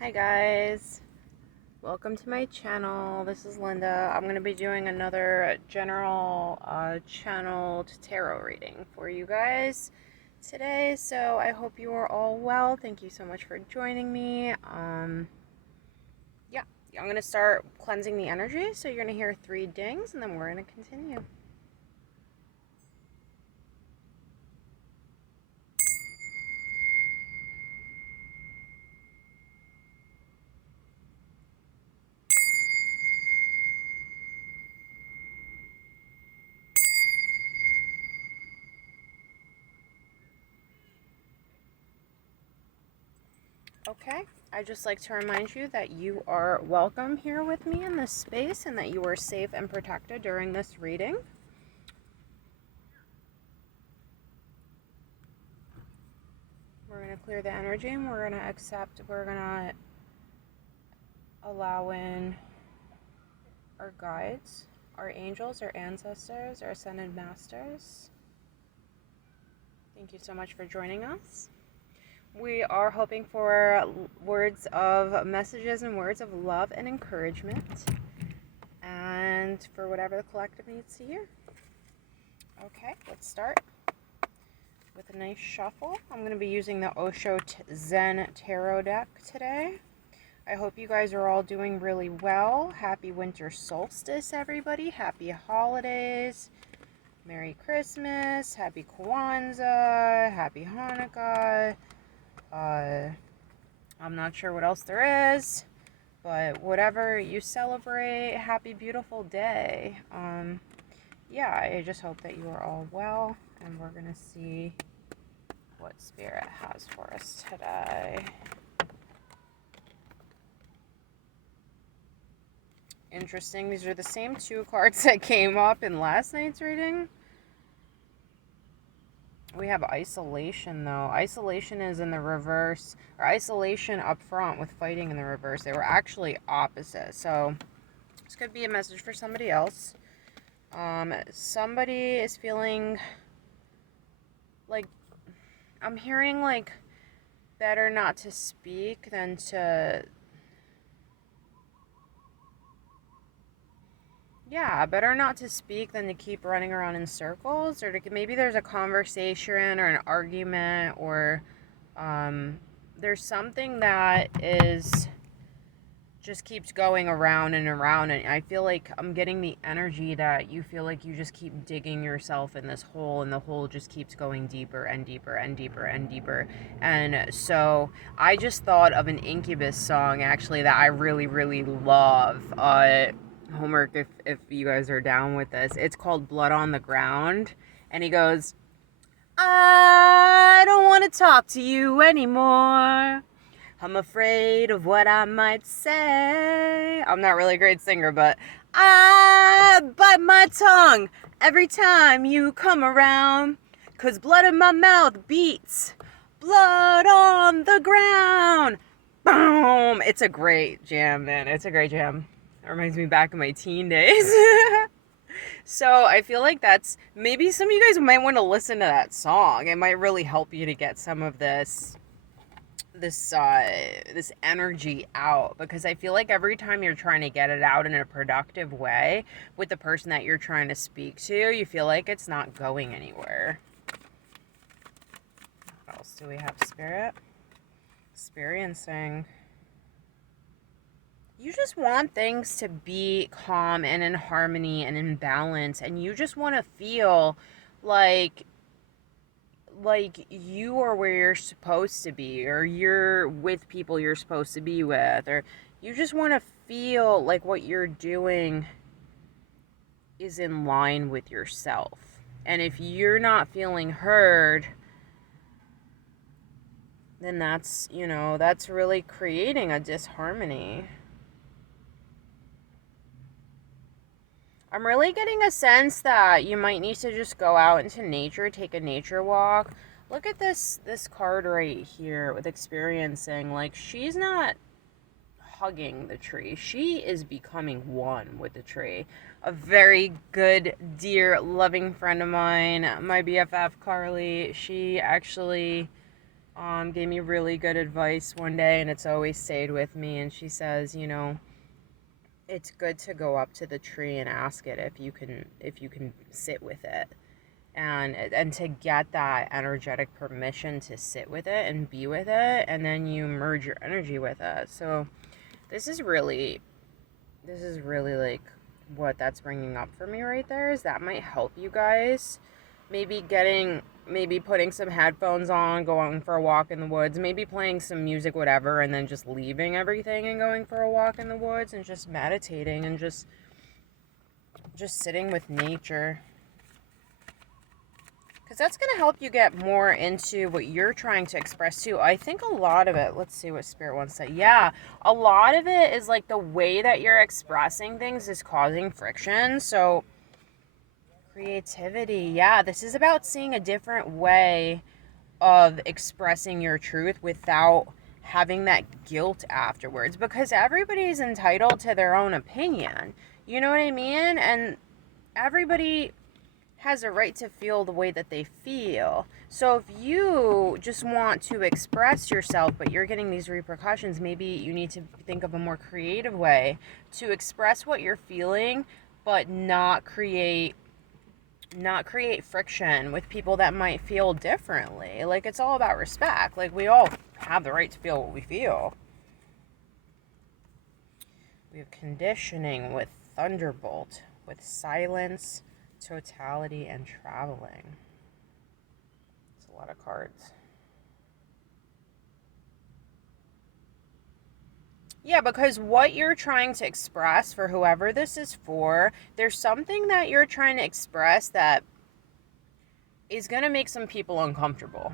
Hi guys, welcome to my channel. This is Linda. I'm going to be doing another general channeled tarot reading for you guys today. So I hope you are all well. Thank you so much for joining me. Yeah, I'm going to start cleansing the energy. So you're going to hear 3 dings and then we're going to continue. Okay, I'd just like to remind you that you are welcome here with me in this space and that you are safe and protected during this reading. We're going to clear the energy and we're going to allow in our guides, our angels, our ancestors, our ascended masters. Thank you so much for joining us. We are hoping for words of messages and words of love and encouragement, and for whatever the collective needs to hear. Okay, let's start with a nice shuffle. I'm going to be using the Osho Zen Tarot deck today. I hope you guys are all doing really well. Happy winter solstice, everybody. Happy holidays. Merry Christmas. Happy Kwanzaa. Happy Hanukkah. I'm not sure what else there is, but whatever you celebrate, happy beautiful day. Yeah, I just hope that you are all well, and we're going to see what Spirit has for us today. Interesting. These are the same 2 cards that came up in last night's reading. We have isolation, though. Isolation is in the reverse, or isolation up front with fighting in the reverse. They were actually opposite. So this could be a message for somebody else. Somebody is feeling like, I'm hearing like better not to speak than to, yeah, better not to speak than to keep running around in circles, or to, maybe there's a conversation or an argument, or there's something that is just keeps going around and around, and I feel like I'm getting the energy that you feel like you just keep digging yourself in this hole, and the hole just keeps going deeper and deeper and deeper and deeper. And so I just thought of an Incubus song, actually, that I really, really love. Homework, if you guys are down with this. It's called Blood on the Ground, and he goes, I don't want to talk to you anymore. I'm afraid of what I might say. I'm not really a great singer, but I bite my tongue every time you come around, 'cause blood in my mouth beats blood on the ground. Boom! It's a great jam, man. It's a great jam. It reminds me back of my teen days. So I feel like that's, maybe some of you guys might want to listen to that song. It might really help you to get some of this energy out, because I feel like every time you're trying to get it out in a productive way with the person that you're trying to speak to, you feel like it's not going anywhere. What else do we have, Spirit? Experiencing. You just want things to be calm and in harmony and in balance, and you just want to feel like you are where you're supposed to be, or you're with people you're supposed to be with, or you just want to feel like what you're doing is in line with yourself. And if you're not feeling heard, then that's really creating a disharmony. I'm really getting a sense that you might need to just go out into nature, take a nature walk. Look at this card right here with experiencing. Like, she's not hugging the tree. She is becoming one with the tree. A very good, dear, loving friend of mine, my BFF Carly, she actually gave me really good advice one day, and it's always stayed with me. And she says, it's good to go up to the tree and ask it if you can sit with it, and to get that energetic permission to sit with it and be with it, and then you merge your energy with it. So this is really like what that's bringing up for me right there. Is that might help you guys. Maybe putting some headphones on, going for a walk in the woods, maybe playing some music, whatever, and then just leaving everything and going for a walk in the woods and just meditating and just sitting with nature. Because that's going to help you get more into what you're trying to express too. I think a lot of it, let's see what Spirit wants to say. Yeah, a lot of it is like the way that you're expressing things is causing friction. So creativity, yeah, this is about seeing a different way of expressing your truth without having that guilt afterwards, because everybody's entitled to their own opinion. You know what I mean? And everybody has a right to feel the way that they feel. So if you just want to express yourself, but you're getting these repercussions, maybe you need to think of a more creative way to express what you're feeling, but not create friction with people that might feel differently. Like, it's all about respect. Like, we all have the right to feel what we feel. We have conditioning with Thunderbolt, with silence, totality, and traveling. It's a lot of cards. Yeah, because what you're trying to express, for whoever this is for, there's something that you're trying to express that is going to make some people uncomfortable.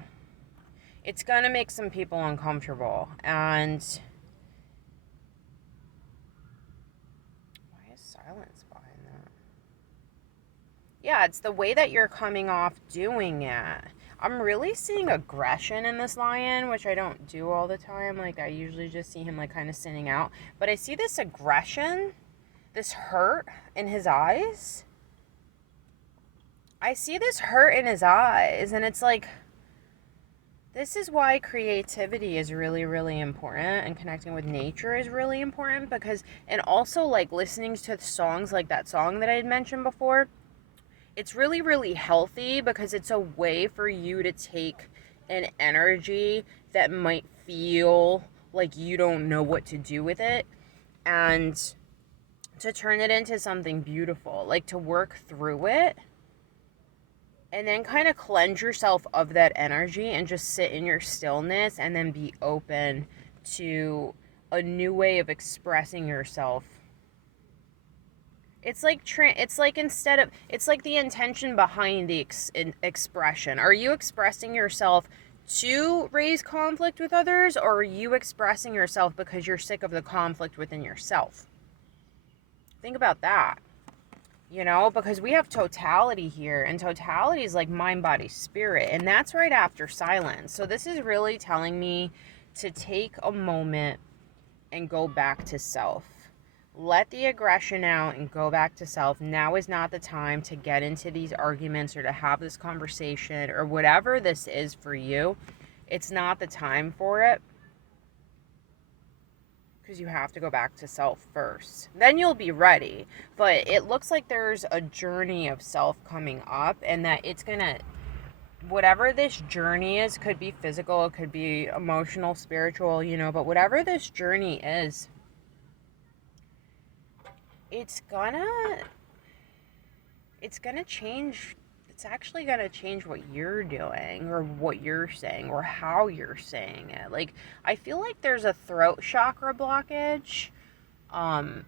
It's going to make some people uncomfortable. And why is silence behind that? Yeah, it's the way that you're coming off doing it. I'm really seeing aggression in this lion, which I don't do all the time. Like, I usually just see him, like, kind of sitting out. But I see this aggression, this hurt in his eyes. I see this hurt in his eyes, and it's like, this is why creativity is really, really important, and connecting with nature is really important, because, and also, like, listening to songs like that song that I had mentioned before, it's really, really healthy, because it's a way for you to take an energy that might feel like you don't know what to do with it, and to turn it into something beautiful, like to work through it, and then kind of cleanse yourself of that energy and just sit in your stillness, and then be open to a new way of expressing yourself. It's like it's like the intention behind the expression. Are you expressing yourself to raise conflict with others, or are you expressing yourself because you're sick of the conflict within yourself? Think about that. Because we have totality here, and totality is like mind, body, spirit, and that's right after silence. So this is really telling me to take a moment and go back to self. Let the aggression out and go back to self. Now is not the time to get into these arguments or to have this conversation or whatever this is for you. It's not the time for it, because you have to go back to self first. Then you'll be ready. But it looks like there's a journey of self coming up, and that it's gonna, whatever this journey is, could be physical, it could be emotional, spiritual, but whatever this journey is, it's gonna change. It's actually gonna change what you're doing, or what you're saying, or how you're saying it. Like, I feel like there's a throat chakra blockage, and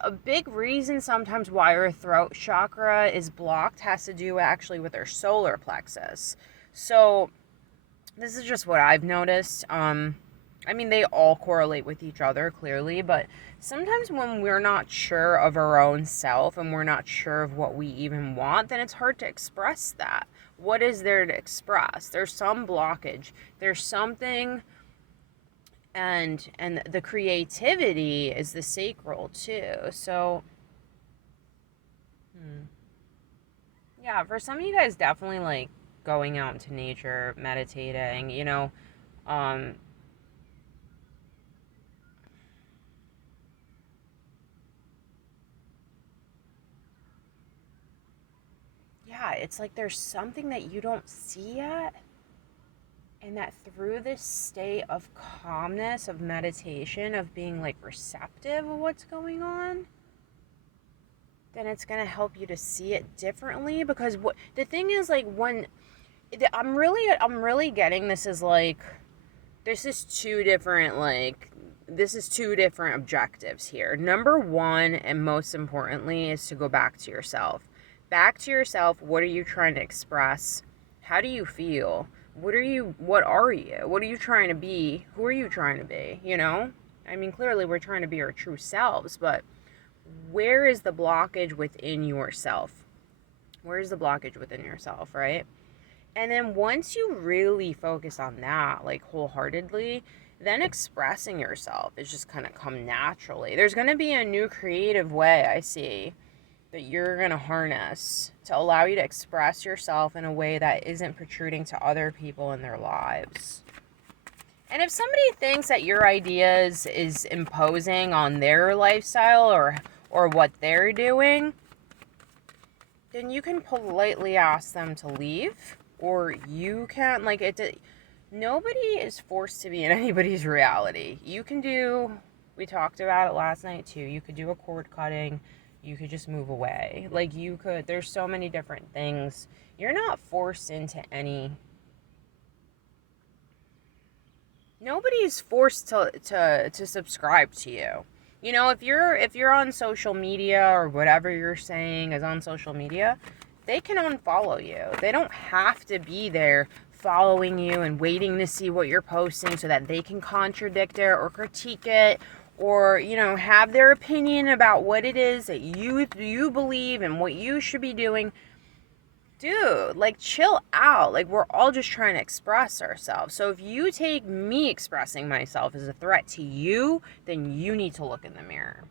a big reason sometimes why our throat chakra is blocked has to do actually with our solar plexus. So this is just what I've noticed. I mean, they all correlate with each other, clearly, but sometimes when we're not sure of our own self and we're not sure of what we even want, then it's hard to express that. What is there to express? There's some blockage. There's something, and the creativity is the sacral too. So, yeah, for some of you guys, definitely like going out into nature, meditating, Um, yeah, it's like there's something that you don't see yet, and that through this state of calmness, of meditation, of being like receptive of what's going on, then it's going to help you to see it differently. Because what the thing is, like, when I'm really getting this is like, this is two different objectives here. Number one, and most importantly, is to go back to yourself. Back to yourself. What are you trying to express? How do you feel? What are you? What are you trying to be? Who are you trying to be? I mean, clearly we're trying to be our true selves, but where is the blockage within yourself? Where's the blockage within yourself, right? And then once you really focus on that, like wholeheartedly, then expressing yourself is just kind of come naturally. There's going to be a new creative way, I see, that you're going to harness to allow you to express yourself in a way that isn't protruding to other people in their lives. And if somebody thinks that your ideas is imposing on their lifestyle or what they're doing, then you can politely ask them to leave, or you can, like, nobody is forced to be in anybody's reality. You can do, we talked about it last night too, you could do a cord cutting, you could just move away. Like, there's so many different things. You're not forced into nobody's forced to subscribe to you. If you're on social media, or whatever you're saying is on social media, they can unfollow you. They don't have to be there following you and waiting to see what you're posting so that they can contradict it or critique it, or have their opinion about what it is that you believe and what you should be doing. Dude, like, chill out. Like, we're all just trying to express ourselves. So if you take me expressing myself as a threat to you, then you need to look in the mirror.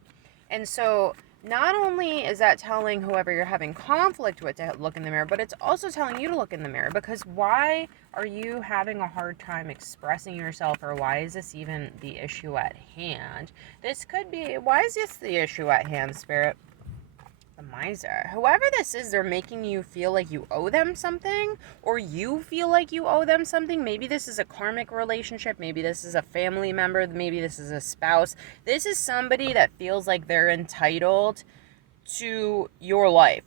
And so not only is that telling whoever you're having conflict with to look in the mirror, but it's also telling you to look in the mirror. Because why are you having a hard time expressing yourself, or why is this even the issue at hand? Why is this the issue at hand, Spirit? The miser. Whoever this is, they're making you feel like you owe them something, or you feel like you owe them something. Maybe this is a karmic relationship. Maybe this is a family member. Maybe this is a spouse. This is somebody that feels like they're entitled to your life.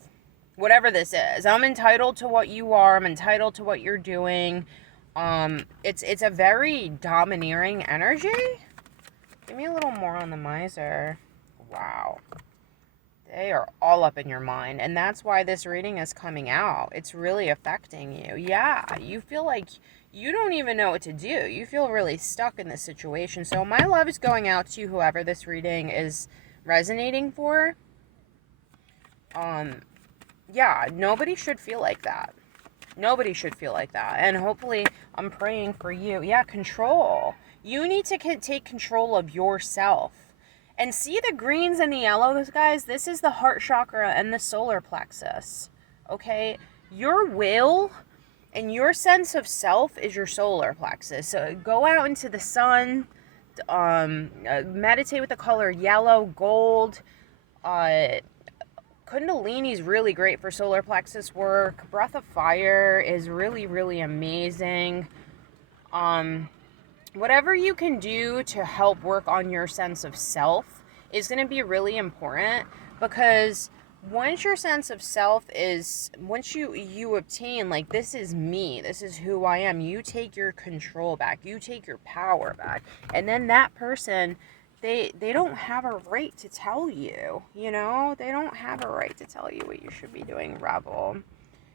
Whatever this is. I'm entitled to what you are. I'm entitled to what you're doing. It's a very domineering energy. Give me a little more on the miser. Wow. They are all up in your mind, and that's why this reading is coming out. It's really affecting you. Yeah, you feel like you don't even know what to do. You feel really stuck in this situation. So my love is going out to whoever this reading is resonating for. Yeah, nobody should feel like that. Nobody should feel like that. And hopefully, I'm praying for you. Yeah, control. You need to take control of yourself. And see the greens and the yellows, guys? This is the heart chakra and the solar plexus. Okay? Your will and your sense of self is your solar plexus. So go out into the sun, meditate with the color yellow, gold. Kundalini is really great for solar plexus work. Breath of fire is really, really amazing. Whatever you can do to help work on your sense of self is going to be really important, because once your sense of self once you obtain, like, this is me, this is who I am, you take your control back, you take your power back, and then that person, they don't have a right to tell you, they don't have a right to tell you what you should be doing, rebel.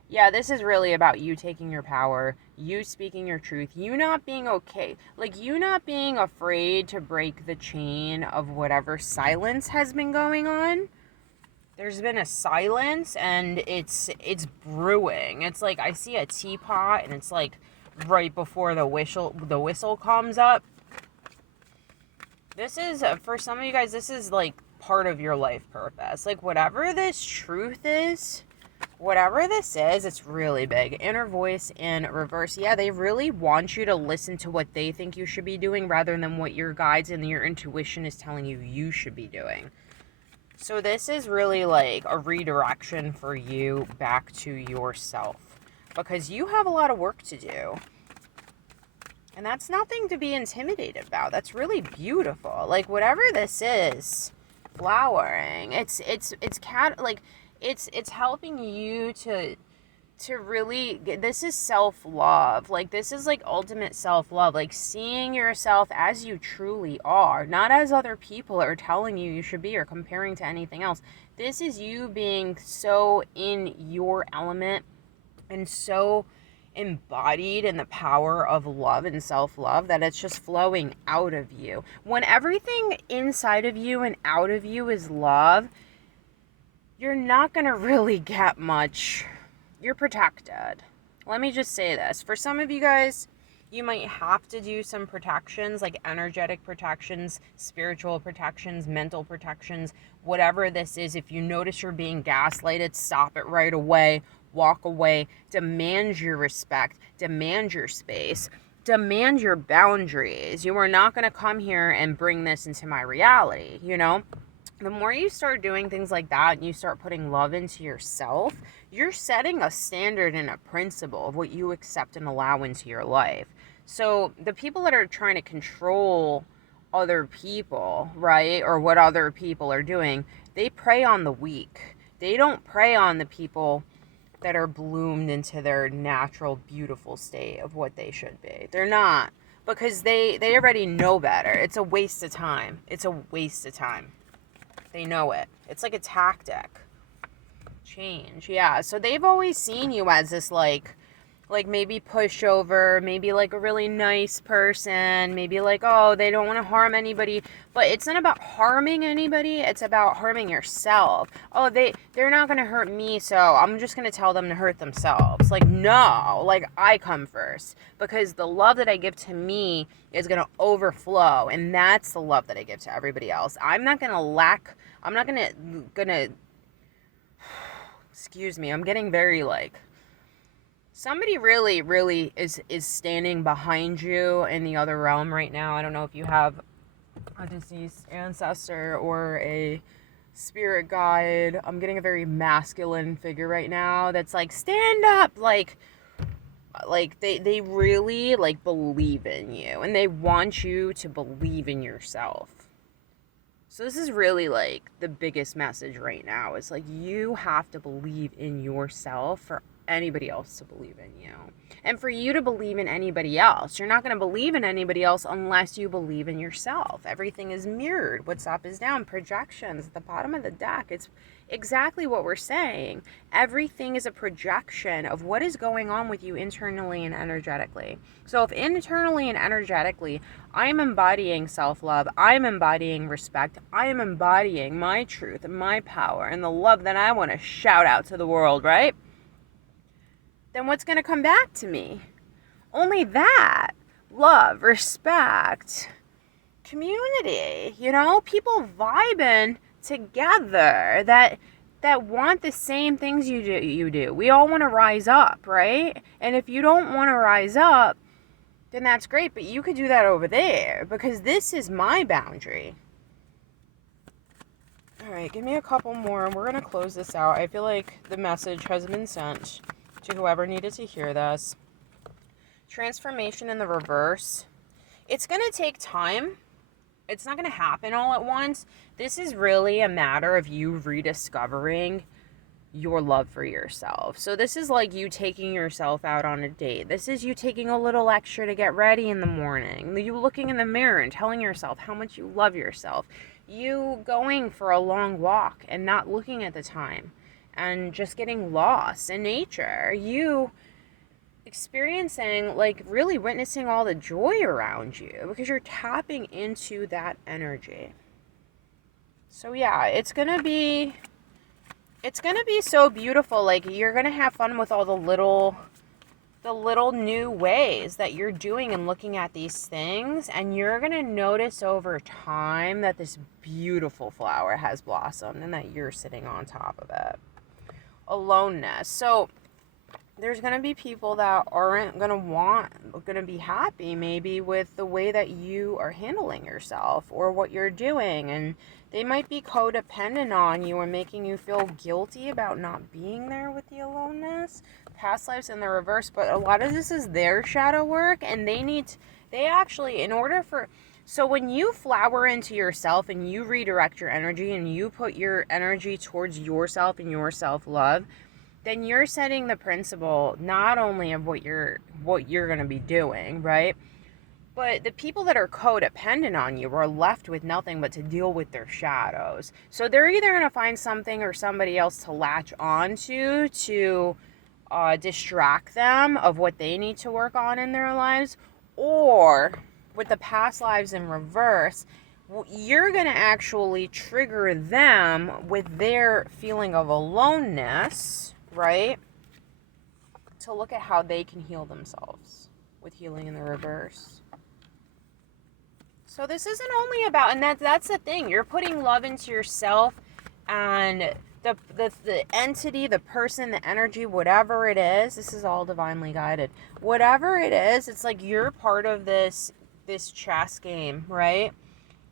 Yeah, this is really about you taking your power, you speaking your truth, you not being okay, like, you not being afraid to break the chain of whatever silence has been going on. There's been a silence, and it's brewing. It's like, I see a teapot, and it's like right before the whistle comes up. This is, for some of you guys, this is like part of your life purpose. Like, whatever this truth is, whatever this is, it's really big. Inner voice in reverse. Yeah, they really want you to listen to what they think you should be doing rather than what your guides and your intuition is telling you you should be doing. So this is really like a redirection for you back to yourself, because you have a lot of work to do. And that's nothing to be intimidated about. That's really beautiful. Like, whatever this is, flowering, it's helping you to really, this is self-love. Like, this is like ultimate self-love, like seeing yourself as you truly are, not as other people are telling you should be or comparing to anything else. This is you being so in your element and so embodied in the power of love and self-love that it's just flowing out of you. When everything inside of you and out of you is love, you're not going to really get much. You're protected. Let me just say this. For some of you guys, you might have to do some protections, like energetic protections, spiritual protections, mental protections, whatever this is. If you notice you're being gaslighted, stop it right away. Walk away. Demand your respect. Demand your space. Demand your boundaries. You are not going to come here and bring this into my reality, you know? The more you start doing things like that and you start putting love into yourself, you're setting a standard and a principle of what you accept and allow into your life. So the people that are trying to control other people, right, or what other people are doing, they prey on the weak. They don't prey on the people that are bloomed into their natural, beautiful state of what they should be. They're not, because they already know better. It's a waste of time. It's a waste of time. They know it. It's like a tactic. Change. Yeah. So they've always seen you as this like maybe pushover, maybe like a really nice person, maybe like, oh, they don't want to harm anybody. But it's not about harming anybody. It's about harming yourself. Oh, they're not going to hurt me, so I'm just going to tell them to hurt themselves. Like, no, like I come first, because the love that I give to me is going to overflow. And that's the love that I give to everybody else. I'm not going to lack. I'm not going to, excuse me. I'm getting very like, somebody really, really is standing behind you in the other realm right now. I don't know if you have a deceased ancestor or a spirit guide. I'm getting a very masculine figure right now that's like, stand up, like they really like believe in you and they want you to believe in yourself. So this is really like the biggest message right now. Is like, you have to believe in yourself for anybody else to believe in you. And for you to believe in anybody else, you're not going to believe in anybody else unless you believe in yourself. Everything is mirrored. What's up is down. Projections at the bottom of the deck. It's exactly what we're saying. Everything is a projection of what is going on with you internally and energetically. So if internally and energetically, I'm embodying self-love, I'm embodying respect, I am embodying my truth and my power and the love that I want to shout out to the world, right? Then what's going to come back to me? Only that. Love, respect, community, you know, people vibing together that want the same things you do. We all want to rise up, right? And if you don't want to rise up, then that's great, but you could do that over there, because this is my boundary. All right, give me a couple more and we're going to close this out. I feel like the message has been sent to whoever needed to hear this. Transformation in the reverse. It's going to take time. It's not going to happen all at once. This is really a matter of you rediscovering your love for yourself. So this is like you taking yourself out on a date. This is you taking a little extra to get ready in the morning. You looking in the mirror and telling yourself how much you love yourself. You going for a long walk and not looking at the time and just getting lost in nature. You experiencing, like, really witnessing all the joy around you because you're tapping into that energy. So yeah, it's gonna be so beautiful. Like, you're gonna have fun with all the little new ways that you're doing and looking at these things, and you're gonna notice over time that this beautiful flower has blossomed and that you're sitting on top of it. aloneness. So there's going to be people that aren't going to be happy maybe with the way that you are handling yourself or what you're doing, and they might be codependent on you or making you feel guilty about not being there with the aloneness. Past lives in the reverse, but a lot of this is their shadow work, and they actually, in order for, so when you flower into yourself and you redirect your energy and you put your energy towards yourself and your self-love, then you're setting the principle not only of what you're going to be doing, right? But the people that are codependent on you are left with nothing but to deal with their shadows. So they're either going to find something or somebody else to latch onto to distract them of what they need to work on in their lives, or with the past lives in reverse, you're going to actually trigger them with their feeling of aloneness, right? To look at how they can heal themselves with healing in the reverse. So this isn't only about, and that's the thing, you're putting love into yourself, and the entity, the person, the energy, whatever it is, this is all divinely guided. Whatever it is, it's like you're part of this chess game, right?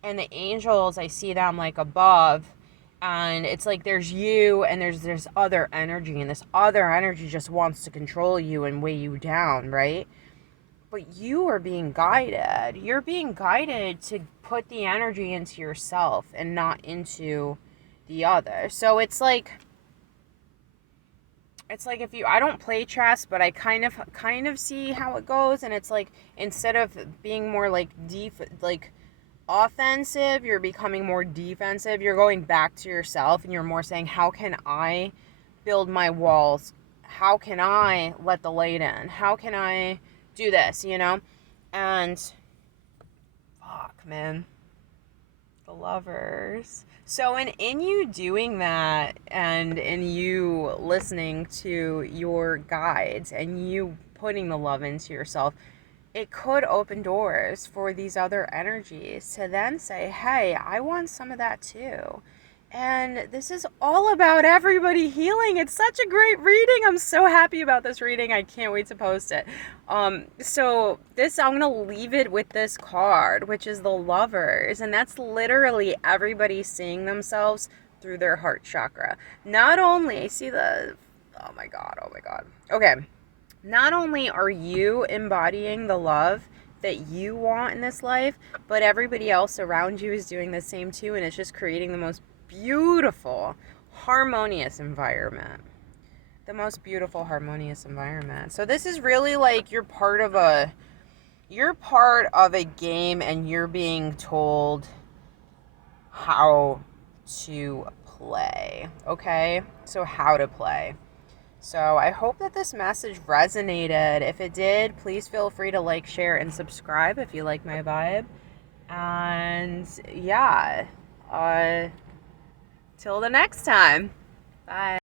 And the angels, I see them like above, and it's like there's you and there's other energy, and this other energy just wants to control you and weigh you down, right? But you are being guided. You're being guided to put the energy into yourself and not into the other. So it's like if you, I don't play chess, but I kind of see how it goes, and it's like instead of being more like offensive, you're becoming more defensive. You're going back to yourself, and you're more saying, how can I build my walls? How can I let the light in? How can I do this, And fuck, man, the lovers. So in you doing that, and in you listening to your guides and you putting the love into yourself, it could open doors for these other energies to then say, hey, I want some of that too. And this is all about everybody healing. It's such a great reading. I'm so happy about this reading. I can't wait to post it. So this, I'm going to leave it with this card, which is the Lovers. And that's literally everybody seeing themselves through their heart chakra. Not only, see the, oh my God. Okay. Not only are you embodying the love that you want in this life, but everybody else around you is doing the same too, and it's just creating the most beautiful, harmonious environment. The most beautiful, harmonious environment. So this is really like you're part of a game, and you're being told how to play. Okay? So how to play. So I hope that this message resonated. If it did, please feel free to like, share, and subscribe if you like my vibe. And yeah, till the next time. Bye.